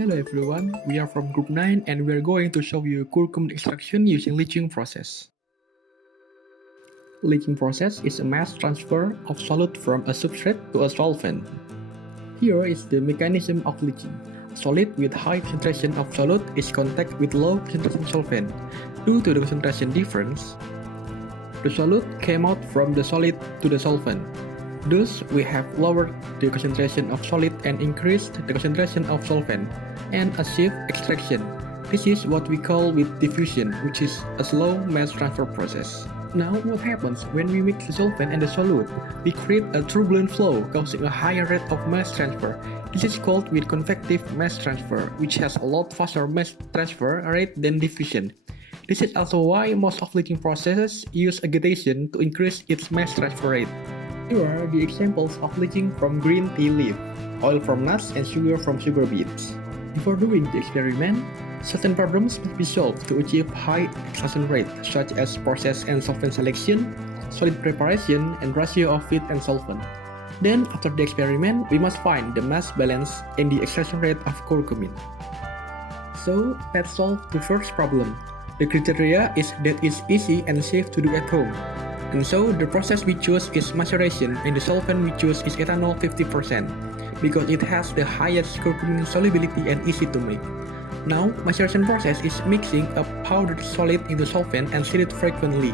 Hello everyone, we are from Group 9 and we are going to show you curcumin extraction using leaching process. Leaching process is a mass transfer of solute from a substrate to a solvent. Here is the mechanism of leaching. A solid with high concentration of solute is contact with low concentration solvent. Due to the concentration difference, the solute came out from the solid to the solvent. Thus, we have lowered the concentration of solid and increased the concentration of solvent and achieved extraction. This is what we call with diffusion, which is a slow mass transfer process. Now, what happens when we mix the solvent and the solute? We create a turbulent flow causing a higher rate of mass transfer. This is called with convective mass transfer, which has a lot faster mass transfer rate than diffusion. This is also why most of leaching processes use agitation to increase its mass transfer rate. Here are the examples of leaching from green tea leaf, oil from nuts, and sugar from sugar beets. Before doing the experiment, certain problems must be solved to achieve high extraction rate, such as process and solvent selection, solid preparation, and ratio of feed and solvent. Then, after the experiment, we must find the mass balance and the extraction rate of curcumin. So, let's solve the first problem. The criteria is that it's easy and safe to do at home. And so, the process we choose is maceration and the solvent we choose is ethanol 50% because it has the highest curcumin solubility and easy to make. Now, maceration process is mixing a powdered solid into solvent and stir it frequently.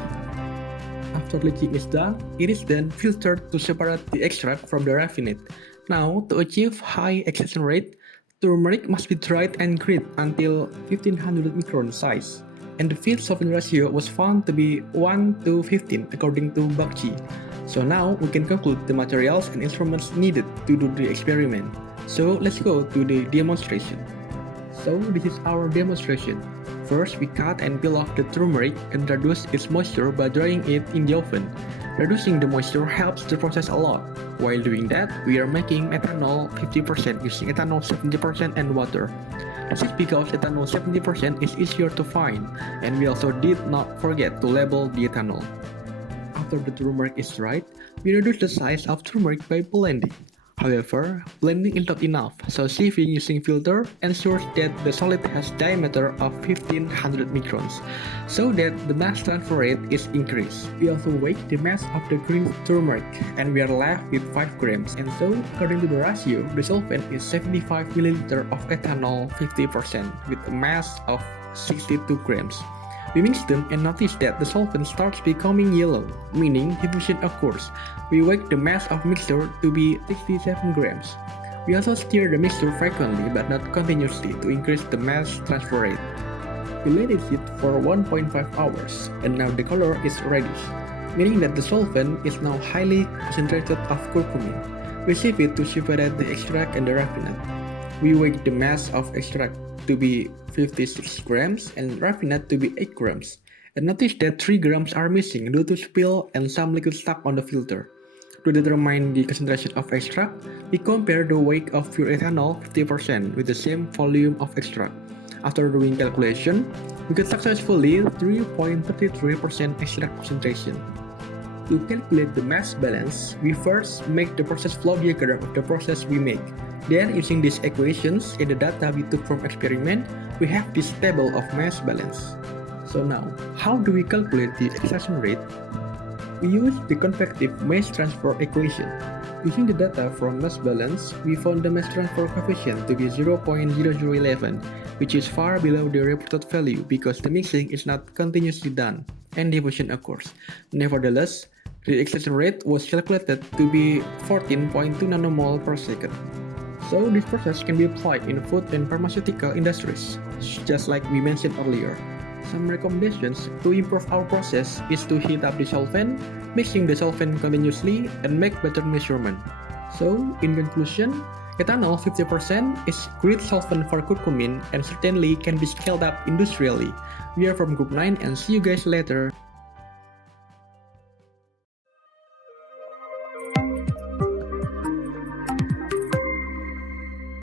After leaching is done, it is then filtered to separate the extract from the raffinate. Now, to achieve high extraction rate, turmeric must be dried and grind until 1500 micron size. And the feed-solvent ratio was found to be 1:15 according to Bakchi. So now we can conclude the materials and instruments needed to do the experiment. So let's go to the demonstration. So this is our demonstration. First, we cut and peel off the turmeric and reduce its moisture by drying it in the oven. Reducing the moisture helps the process a lot. While doing that, we are making ethanol 50% using ethanol 70% and water. This is because ethanol 70% is easier to find, and we also did not forget to label the ethanol. After the turmeric is dried, we reduce the size of turmeric by blending. However, blending is not enough, so sieving using filter ensures that the solid has diameter of 1500 microns, so that the mass transfer rate is increased. We also weigh the mass of the green turmeric, and we are left with 5 grams. And so, according to the ratio, the solvent is 75 ml of ethanol 50% with a mass of 62 grams. We mix them and notice that the solvent starts becoming yellow, meaning diffusion occurs. We weigh the mass of mixture to be 67 grams. We also stir the mixture frequently but not continuously to increase the mass transfer rate. We let it sit for 1.5 hours, and now the color is reddish, meaning that the solvent is now highly concentrated of curcumin. We sieve it to separate the extract and the raffinate. We weigh the mass of extract to be 56 grams and raffinate to be 8 grams. And notice that 3 grams are missing due to spill and some liquid stuck on the filter. To determine the concentration of extract, we compare the weight of pure ethanol 50% with the same volume of extract. After doing calculation, we get successfully 3.33% extract concentration. To calculate the mass balance, we first make the process flow diagram of the process we make. Then, using these equations and the data we took from experiment, we have this table of mass balance. So now, how do we calculate the extraction rate? We use the convective mass transfer equation. Using the data from mass balance, we found the mass transfer coefficient to be 0.0011, which is far below the reported value because the mixing is not continuously done and diffusion occurs. Nevertheless, the extraction rate was calculated to be 14.2 nanomole per second. So this process can be applied in food and pharmaceutical industries, just like we mentioned earlier. Some recommendations to improve our process is to heat up the solvent, mixing the solvent continuously, and make better measurement. So, in conclusion, ethanol 50% is great solvent for curcumin and certainly can be scaled up industrially. We are from Group 9 and see you guys later.